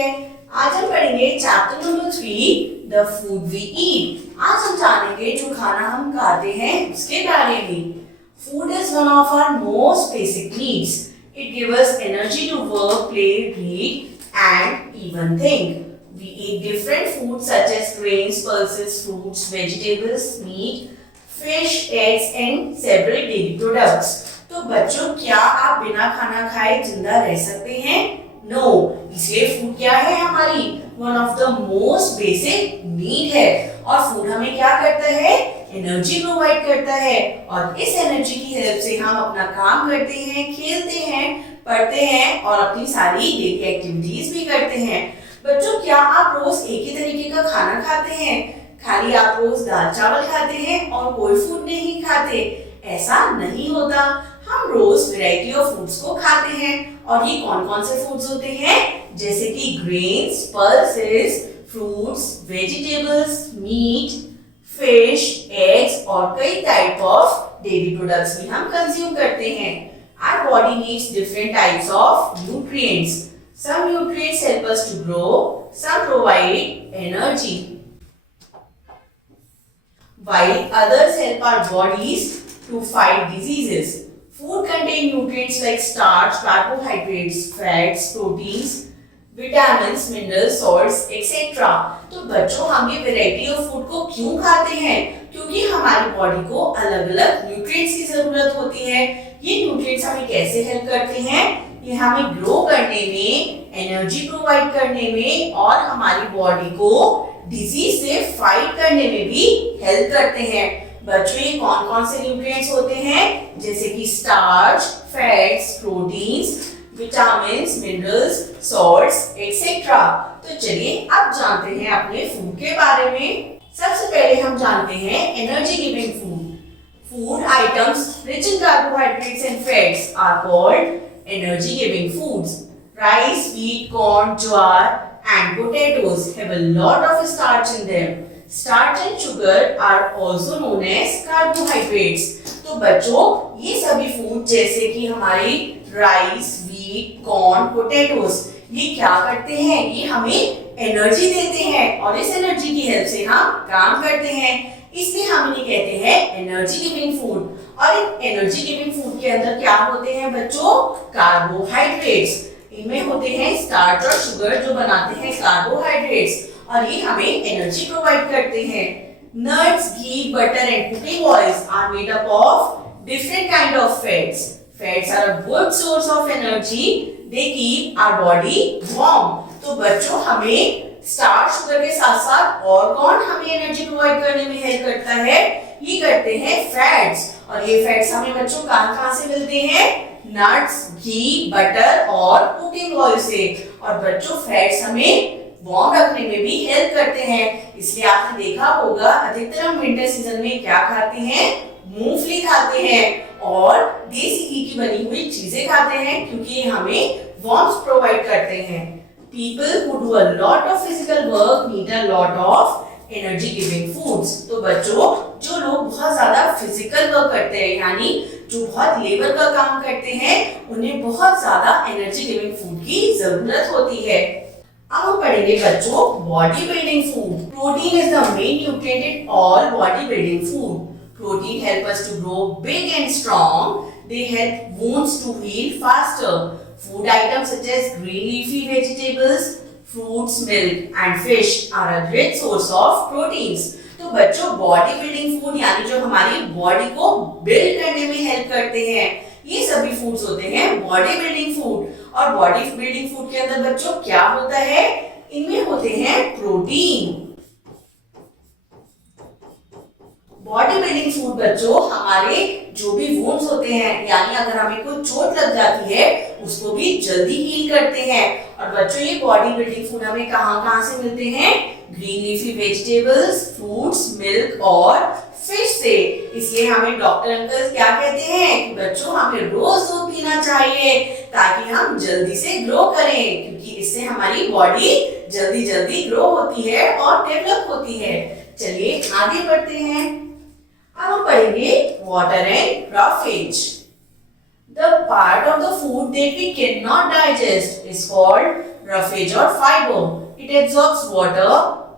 हैं। आज हम पढ़ेंगे chapter number 3 the food we eat. आज हम जानेंगे जो खाना हम खाते हैं उसके बारे में। Food is one of our most basic needs. It gives us energy to work, play, read and even think. We eat different foods such as grains, pulses, fruits, vegetables, meat, fish, eggs and several dairy products. तो बच्चों, क्या आप बिना खाना खाए जिंदा रह सकते हैं? नो। इसलिए फूड क्या है? हमारी one of the most basic need है। और फूड हमें क्या करता है? एनर्जी प्रोवाइड करता है। और इस एनर्जी की हेल्प से हम अपना काम करते हैं, खेलते हैं, पढ़ते हैं और अपनी सारी डेली एक्टिविटीज भी करते हैं। बच्चों, क्या आप रोज एक ही तरीके का खाना खाते हैं? खाली आप रोज दाल चावल खाते हैं और कोई फूड नहीं खाते? ऐसा नहीं होता। हम रोज वैरायटी ऑफ फूड्स को खाते हैं। और ये कौन कौन से फूड्स होते हैं? जैसे कि grains, pulses, fruits, vegetables, meat, fish, eggs और कई टाइप ऑफ डेयरी प्रोडक्ट्स भी हम कंज्यूम करते हैं। Our body needs different types of nutrients. Some nutrients help us to grow, some provide energy, while others help our bodies to fight diseases. Food contains nutrients like starch, carbohydrates, fats, proteins, vitamins, minerals, salts, etc. तो बच्चों, हम ये variety of food को क्यों खाते हैं? क्योंकि हमारी बॉडी को अलग अलग न्यूट्रिएंट्स की जरूरत होती है। ये न्यूट्रिएंट्स हमें कैसे हेल्प करते हैं? ये हमें ग्रो करने में, एनर्जी प्रोवाइड करने में और हमारी बॉडी को डिजीज से फाइट करने में भी हेल्प करते हैं। बच्चों, ये कौन कौन से न्यूट्रिएंट्स होते हैं? जैसे कि starch, fats, proteins, vitamins, minerals, salts etcetera. तो चलिए अब जानते हैं अपने फूड के बारे में। सबसे पहले हम जानते हैं energy giving food. Food items rich in carbohydrates and fats are called energy giving foods. Rice, wheat, corn, jowar and potatoes have a lot of starch in them. Starch and sugar are also known as carbohydrates. तो बच्चों, ये सभी food जैसे कि हमारी rice, wheat, corn, potatoes, ये क्या करते हैं? ये हमें एनर्जी देते हैं और इस एनर्जी की हेल्प से हम काम करते हैं। इसलिए हम इन्हें कहते हैं एनर्जी गिविंग फूड। और इन एनर्जी गिविंग फूड के अंदर क्या होते हैं बच्चों? कार्बोहाइड्रेट्स। इनमें होते हैं स्टार्च और शुगर जो बनाते हैं कार्बोहाइड्रेट्स और ये हमें एनर्जी प्रोवाइड करते हैं। Nuts, ghee, butter and cooking oils are made up of different kind of fats. Fats are a good source of energy. They keep our body warm. तो बच्चों, हमें स्टार्च, शुगर के साथ साथ और कौन हमें एनर्जी प्रोवाइड करने में हेल्प करता है? ये करते हैं फैट्स। और ये फैट्स हमें बच्चों कहां से मिलते हैं? नट्स, घी, बटर और कुकिंग ऑयल से। और बच्चों, फैट्स हमें वार्म रखने में भी हेल्प करते हैं। इसलिए आपने देखा होगा अधिकतर हम विंटर सीजन में क्या खाते हैं? मूंगफली खाते हैं और देसी घी की बनी हुई चीजें खाते हैं क्योंकि ये हमें वार्मथ प्रोवाइड करते हैं। People who do a lot of physical work need a lot of energy giving foods. तो बच्चों, जो लोग बहुत ज्यादा फिजिकल वर्क करते हैं यानी जो बहुत लेबर का काम करते हैं, उन्हें बहुत ज्यादा एनर्जी गिविंग फूड की जरूरत होती है। अब हम पढ़ेंगे बच्चों body building food. Protein is the main nutrient in all body building food. Protein help us to grow big and strong. They help wounds to heal faster. Food items such as green leafy vegetables, fruits, milk and fish are a great source of proteins. तो बच्चों, body building food यानी जो हमारी body को build करने में help करते हैं, ये सभी फूड्स होते हैं बॉडी बिल्डिंग फूड। और बॉडी बिल्डिंग फूड के अंदर बच्चों क्या होता है? इनमें होते हैं प्रोटीन। बॉडी बिल्डिंग फूड बच्चों हमारे जो भी वुंड्स होते हैं यानी अगर हमें कोई चोट लग जाती है उसको भी जल्दी हील करते हैं। और बच्चों, ये बॉडी बिल्डिंग फूड हमें कहां से मिलते हैं? Green leafy vegetables, fruits, milk और फिश से। इसलिए हमें डॉक्टर अंकल क्या कहते हैं कि बच्चों, हमें रोज दूध पीना चाहिए ताकि हम जल्दी से ग्रो करें, क्योंकि इससे हमारी बॉडी जल्दी जल्दी ग्रो होती है और डेवलप होती है। चलिए आगे बढ़ते हैं। अब हम पढ़ेंगे water and roughage. The part of the food that we cannot digest is called roughage or fiber. It absorbs water,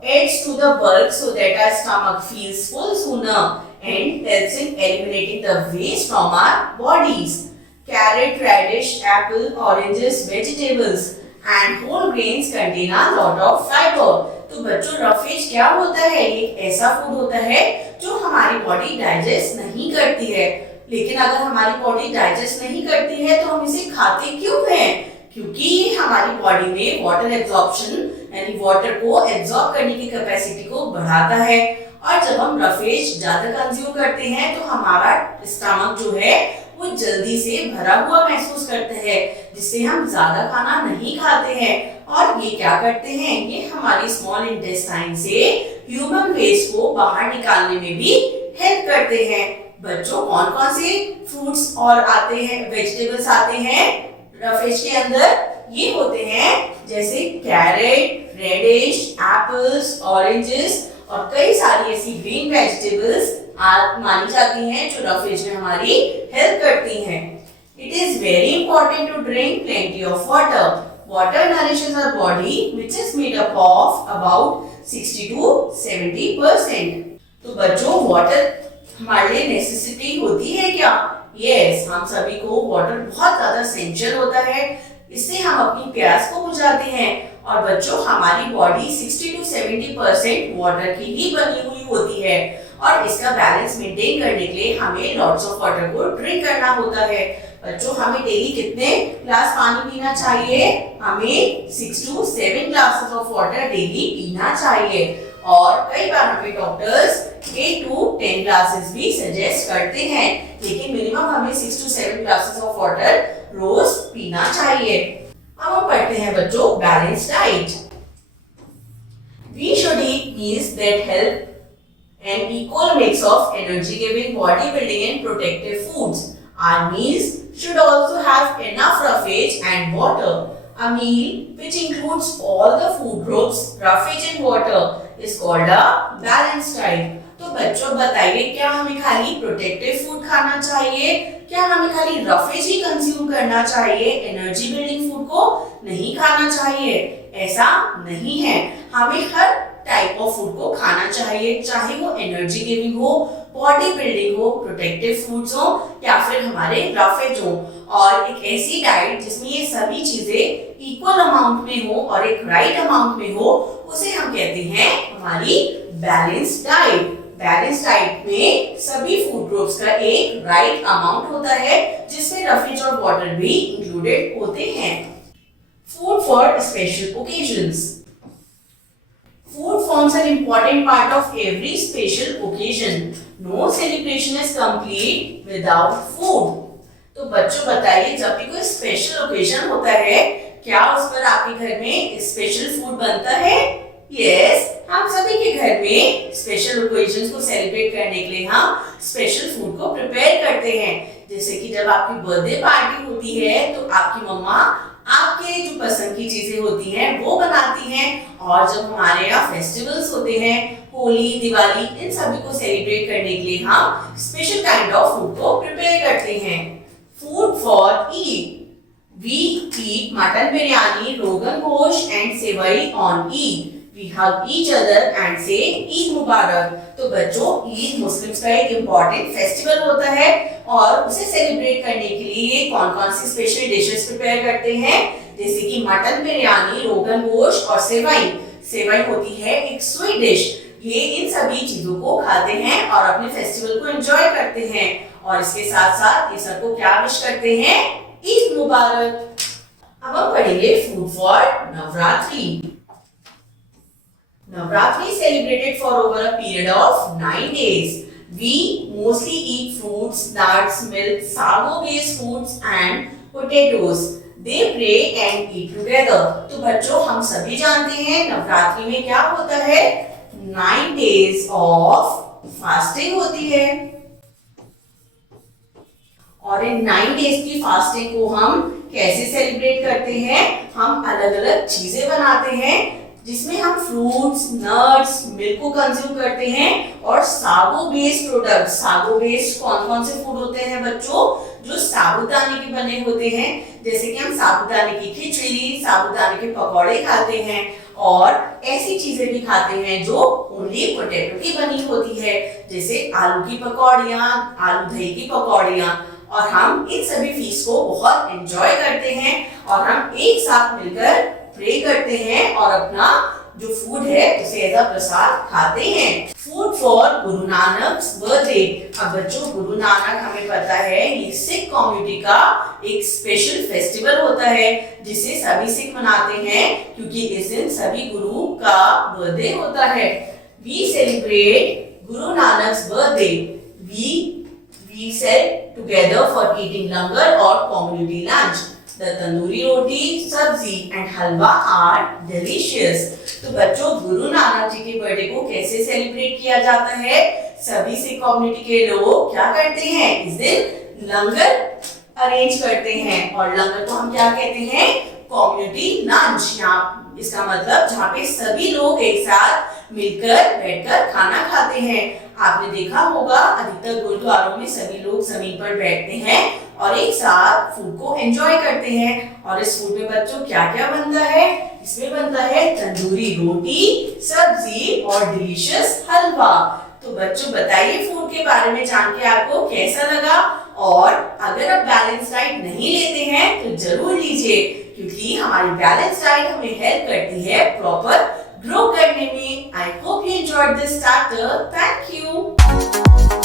adds to the bulk so that our stomach feels full sooner and helps in eliminating the waste from our bodies. Carrot, radish, apple, oranges, vegetables and whole grains contain a lot of fiber. तो बच्चों roughage क्या होता है? ये ऐसा food होता है जो हमारी बॉडी डाइजेस्ट नहीं करती है। लेकिन अगर हमारी बॉडी डाइजेस्ट नहीं करती है तो हम इसे खाते क्यों हैं? क्योंकि ये हमारी बॉडी में वाटर एब्जॉर्प्शन यानी वाटर को एब्जॉर्ब करने की कैपेसिटी को बढ़ाता है। और जब हम रफेज ज्यादा कंज्यूम करते हैं तो हमारा स्टमक जो है वो जल्दी से भरा हुआ महसूस करते हैं, जिससे हम ज्यादा खाना नहीं खाते हैं। और ये क्या करते हैं? ये हमारी स्मॉल इंटेस्टाइन से ह्यूमन वेस्ट को बाहर निकालने में भी हेल्प करते हैं। बच्चों कौन कौन से फ्रूट्स और आते हैं, वेजिटेबल्स आते हैं रफेज के अंदर? ये होते हैं जैसे कैरेट, रेडिश, एप्पल्स, ऑरेंजेस और कई सारी ऐसी ग्रीन वेजिटेबल्स मानी जाती हैं जो रफेज में हमारी हेल्प करती हैं। It is very important to drink plenty of water. Water nourishes our body, which is made up of about 60 to 70%. तो बच्चों वाटर हमारे लिए नेसेसिटी होती है क्या? Yes, हम सभी को वाटर बहुत ज्यादा एसेंशियल होता है। इससे हम अपनी प्यास को बुझाते हैं। और बच्चों हमारी बॉडी 60 to 70% वाटर की ही बनी हुई होती है और इसका बैलेंस मेंटेन करने के लिए हमें लॉट्स ऑफ वाटर को ड्रिंक करना होता है। बच्चों हमें डेली कितने ग्लास पानी पीना चाहिए? हमें 6 to 7 glasses of water daily पीना चाहिए। और कई बार हमें डॉक्टर्स 8 to 10 ग्लासेस भी सजेस्ट करते हैं, लेकिन मिनिमम हमें 6 to 7 ग्लासेस ऑफ वाटर रोज पीना चाहिए। अब हम पढ़ते हैं बच्चों balance diet. We should eat meals that help an equal mix of energy giving, body building and protective foods. Our meals should also have enough roughage and water. A meal which includes all the food groups, roughage and water is called a balanced diet. तो बच्चों बताइए, क्या हमें खाली protective food खाना चाहिए? क्या हमें खाली रफेज ही कंज्यूम करना चाहिए? एनर्जी बिल्डिंग फूड को नहीं खाना चाहिए? ऐसा नहीं है, हमें हर टाइप ऑफ फूड को खाना चाहिए, चाहे वो एनर्जी गिविंग हो, बॉडी बिल्डिंग हो, प्रोटेक्टिव फूड्स हो या फिर हमारे रफेज हो। और एक ऐसी डाइट जिसमें ये सभी चीजें इक्वल अमाउंट में हो और एक राइट अमाउंट में हो, उसे हम कहते हैं हमारी बैलेंस डाइट। बैलेंस डाइट में सभी फूड ग्रुप्स का एक राइट अमाउंट होता है, जिसमें रफेज और वाटर भी इंक्लूडेड होते हैं। Food for special occasions. Food forms an important part of every special occasion. No celebration is complete without food. तो बच्चों बताइए, जब भी कोई स्पेशल ओकेजन होता है, क्या उस पर आपके घर में स्पेशल फूड बनता है? यस, हम सभी के घर में स्पेशल ओकेजन को सेलिब्रेट करने के लिए हम स्पेशल फूड को प्रिपेयर करते हैं। जैसे कि जब आपकी बर्थडे पार्टी होती है तो आपकी मम्मा आपके जो पसंद की चीजें होती हैं वो बनाती हैं। और जब हमारे यहाँ फेस्टिवल्स होते हैं, होली, दिवाली, इन सभी को सेलिब्रेट करने के लिए हम स्पेशल काइंड ऑफ फूड को प्रिपेयर करते हैं। Food for Eid. We eat mutton biryani, rogan gosh and sevai on Eid. We hug each other and say Eid Mubarak. तो बच्चों ईद मुस्लिम्स का एक इम्पोर्टेंट फेस्टिवल होता है और उसे सेलिब्रेट करने के लिए कौन कौन सी स्पेशल डिशेस प्रिपेयर करते हैं? जैसे कि मटन बिरयानी, रोगन गोश्त और सेवई। सेवई होती है एक स्वीट डिश। ये इन सभी चीजों को खाते हैं और अपने फेस्टिवल को एंजॉय करते हैं और इसके साथ साथ ये सबको क्या विश करते हैं? ईद मुबारक। अब हम पढ़ेंगे food for Navratri. Navratri is celebrated for over a period of 9 days. We mostly eat fruits, nuts, milk, sago-based foods and potatoes. They pray and eat together. तो बच्चों हम सभी जानते हैं नवरात्रि में क्या होता है? 9 days of fasting होती है और इन 9 days की फास्टिंग को हम कैसे सेलिब्रेट करते हैं? हम अलग अलग चीजें बनाते हैं जिसमें हम फ्रूट्स, नट्स, मिल्क को कंज्यूम करते हैं और sago based product. Sago based कौन कौन से फूड होते हैं बच्चों? जो साबूदाने के बने होते हैं, जैसे कि हम साबूदाने की खिचड़ी, साबूदाने के पकौड़े खाते हैं और ऐसी चीजें भी खाते हैं जो ओनली पोटैटो की बनी होती है, जैसे आलू की पकौड़ियाँ, आलू दही की पकौड़ियाँ। और हम इन सभी फीस्ट को बहुत एंजॉय करते हैं और हम एक साथ मिलकर प्रे करते हैं और अपना जो फूड है उसे एज अ प्रसाद खाते हैं। Food for Guru Nanak birthday. अब बच्चों, गुरु नानक हमें पता है ये सिख कम्युनिटी का एक स्पेशल फेस्टिवल होता है जिसे सभी सिख मनाते हैं क्योंकि इस दिन सभी गुरु का बर्थडे होता है। We celebrate Guru Nanak birthday. We sat together for eating langar or community lunch. The tandoori roti, sabzi and halwa are delicious. तो बच्चों, गुरु नानक जी के बर्थडे को कैसे सेलिब्रेट किया जाता है? सभी सिख कम्युनिटी के लोग क्या करते हैं? इस दिन लंगर अरेंज करते हैं और लंगर को हम क्या कहते हैं? Community lunch. यहाँ इसका मतलब जहाँ पे सभी लोग एक साथ मिलकर बैठकर खाना खाते हैं। आपने देखा होगा अधिकतर गुरुद्वारों में सभी लोग जमीन पर बैठते हैं और एक साथ फूड को एंजॉय करते हैं। और इस फूड में बच्चों क्या क्या बनता है? इसमें बनता है तंदूरी रोटी, सब्जी और डिलीशियस हलवा। तो बच्चों, बताइए फूड के बारे में जान के आपको कैसा लगा? और अगर आप बैलेंस डाइट नहीं लेते हैं तो जरूर लीजिए क्योंकि हमारी बैलेंस डाइट हमें हेल्प करती है प्रॉपर ग्रो करने में। I hope you enjoyed this starter. Thank you.